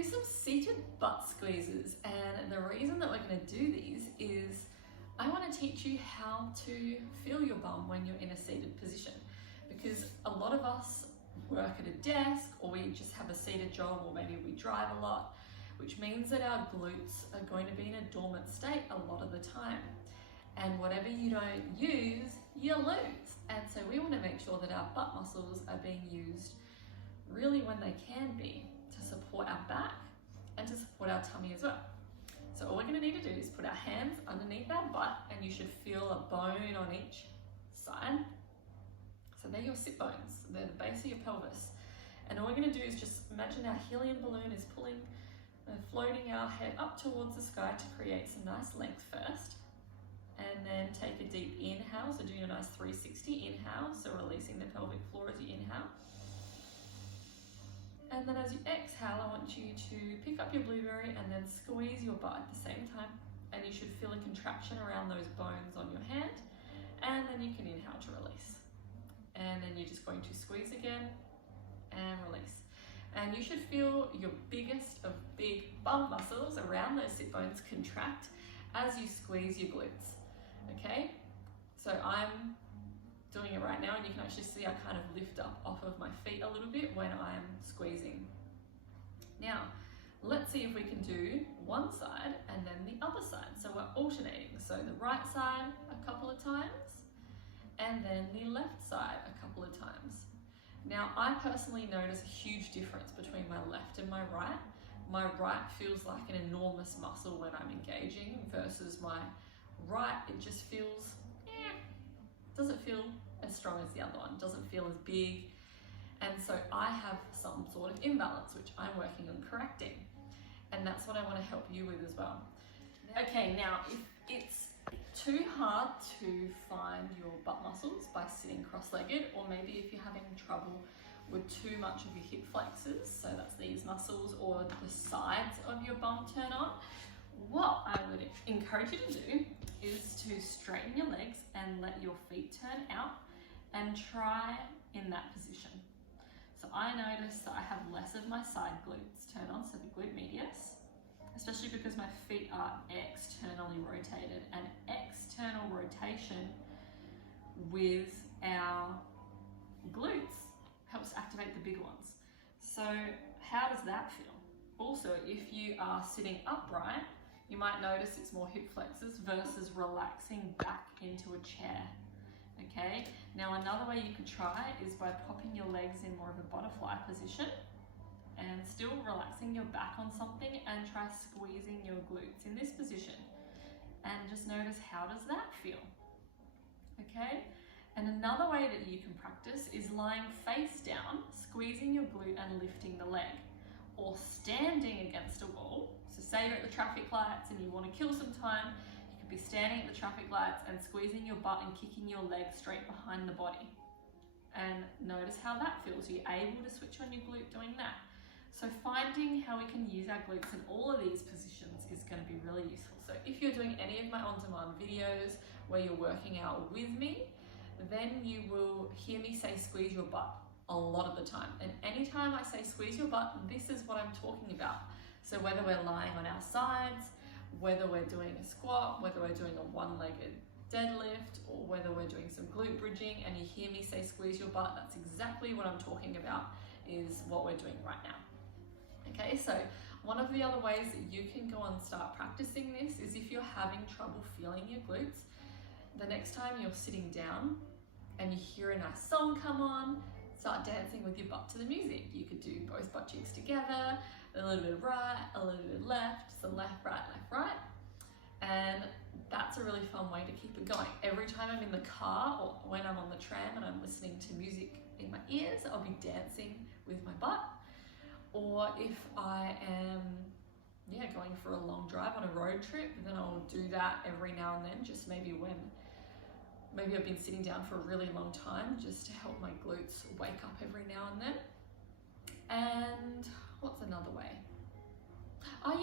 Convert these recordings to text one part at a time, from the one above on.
do some seated butt squeezes, and the reason that we're going to do these is I want to teach you how to feel your bum when you're in a seated position, because a lot of us work at a desk, or we just have a seated job, or maybe we drive a lot, which means that our glutes are going to be in a dormant state a lot of the time, and whatever you don't use, you lose. And so we want to make sure that our butt muscles are being used really when they can be, to support our back and to support our tummy as well. So all we're going to need to do is put our hands underneath our butt, and you should feel a bone on each side. So they're your sit bones, they're the base of your pelvis. And all we're going to do is just imagine our helium balloon is pulling, floating our head up towards the sky to create some nice length first. And then take a deep inhale, so doing a nice 360 inhale, so releasing the pelvic floor as you inhale. And then as you exhale, I want you to pick up your blueberry and then squeeze your butt at the same time. And you should feel a contraction around those bones on your hand. And then you can inhale to release. And then you're just going to squeeze again and release. And you should feel your biggest of big bum muscles around those sit bones contract as you squeeze your glutes. Okay? So I'm doing it right now, and you can actually see I kind of lift up off of my feet a little bit when I'm squeezing. Now, let's see if we can do one side and then the other side. So we're alternating. So the right side a couple of times, and then the left side a couple of times. Now, I personally notice a huge difference between my left and my right. My right feels like an enormous muscle when I'm engaging, versus my right, it just feels, doesn't feel as strong as the other one, doesn't feel as big. And so I have some sort of imbalance, which I'm working on correcting. And that's what I want to help you with as well. Okay, now if it's too hard to find your butt muscles by sitting cross-legged, or maybe if you're having trouble with too much of your hip flexors, so that's these muscles, or the sides of your bum turn on, what I would encourage you to do is to straighten your legs and let your feet turn out and try in that position. So I notice that I have less of my side glutes turn on, so the glute medius, especially because my feet are externally rotated, and external rotation with our glutes helps activate the big ones. So how does that feel? Also, if you are sitting upright, you might notice it's more hip flexors versus relaxing back into a chair. Okay, now another way you could try is by popping your legs in more of a butterfly position and still relaxing your back on something, and try squeezing your glutes in this position. And just notice, how does that feel? Okay, and another way that you can practice is lying face down, squeezing your glute and lifting the leg, or standing against a wall. So say you're at the traffic lights and you want to kill some time, you could be standing at the traffic lights and squeezing your butt and kicking your leg straight behind the body. And notice how that feels. Are you able to switch on your glute doing that? So finding how we can use our glutes in all of these positions is going to be really useful. So if you're doing any of my on-demand videos where you're working out with me, then you will hear me say squeeze your butt a lot of the time. And anytime I say squeeze your butt, this is what I'm talking about. So whether we're lying on our sides, whether we're doing a squat, whether we're doing a one-legged deadlift, or whether we're doing some glute bridging, and you hear me say squeeze your butt, that's exactly what I'm talking about, is what we're doing right now. Okay, so one of the other ways that you can go and start practicing this is if you're having trouble feeling your glutes, the next time you're sitting down and you hear a nice song come on, start dancing with your butt to the music. You could do both butt cheeks together, a little bit right, a little bit left, so left, right, and that's a really fun way to keep it going. Every time I'm in the car or when I'm on the tram and I'm listening to music in my ears, I'll be dancing with my butt. Or if I am going for a long drive on a road trip, then I'll do that every now and then, just maybe when I've been sitting down for a really long time, just to help my glutes wake up every now and then. And what's another way?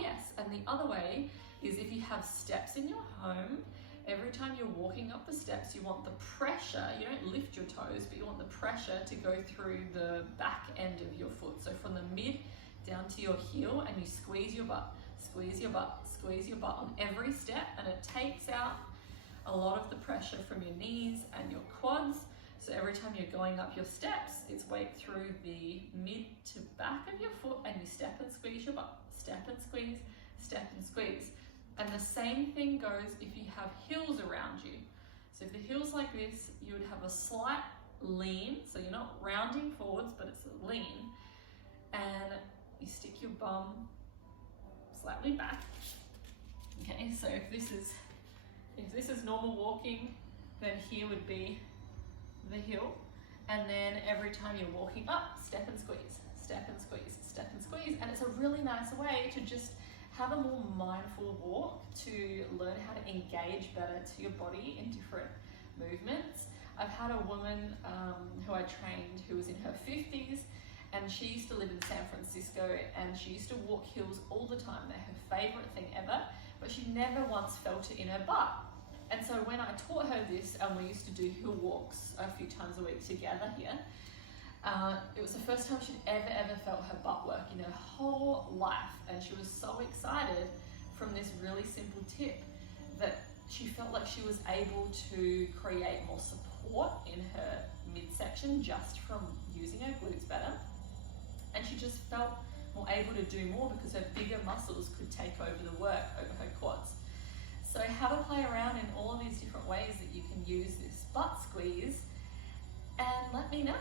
Yes, and the other way is if you have steps in your home, every time you're walking up the steps, you want the pressure, you don't lift your toes, but you want the pressure to go through the back end of your foot. So from the mid down onto your heel and you squeeze your butt, squeeze your butt, squeeze your butt on every step, and it takes out a lot of the pressure from your knees and your quads. So every time you're going up your steps, it's weight through the mid to back of your foot, and you step and squeeze your butt, step and squeeze, step and squeeze. And the same thing goes if you have heels around you. So if the heel's like this, you would have a slight lean, so you're not rounding forwards, but it's a lean. And you stick your bum slightly back. Okay, so if this is normal walking, then here would be the heel. And then every time you're walking up, step and squeeze, step and squeeze, step and squeeze. And it's a really nice way to just have a more mindful walk, to learn how to engage better to your body in different movements. I've had a woman who I trained who was in her 50s, and she used to live in San Francisco, and she used to walk hills all the time. They're her favorite thing ever, but she never once felt it in her butt. And so when I taught her this, and we used to do hill walks a few times a week together here, it was the first time she'd ever felt her butt work in her whole life. And she was so excited from this really simple tip that she felt like she was able to create more support in her midsection just from using her glutes better. And she just felt more able to do more because her bigger muscles could take over the work over her quads. So have a play around in all of these different ways that you can use this butt squeeze, and let me know.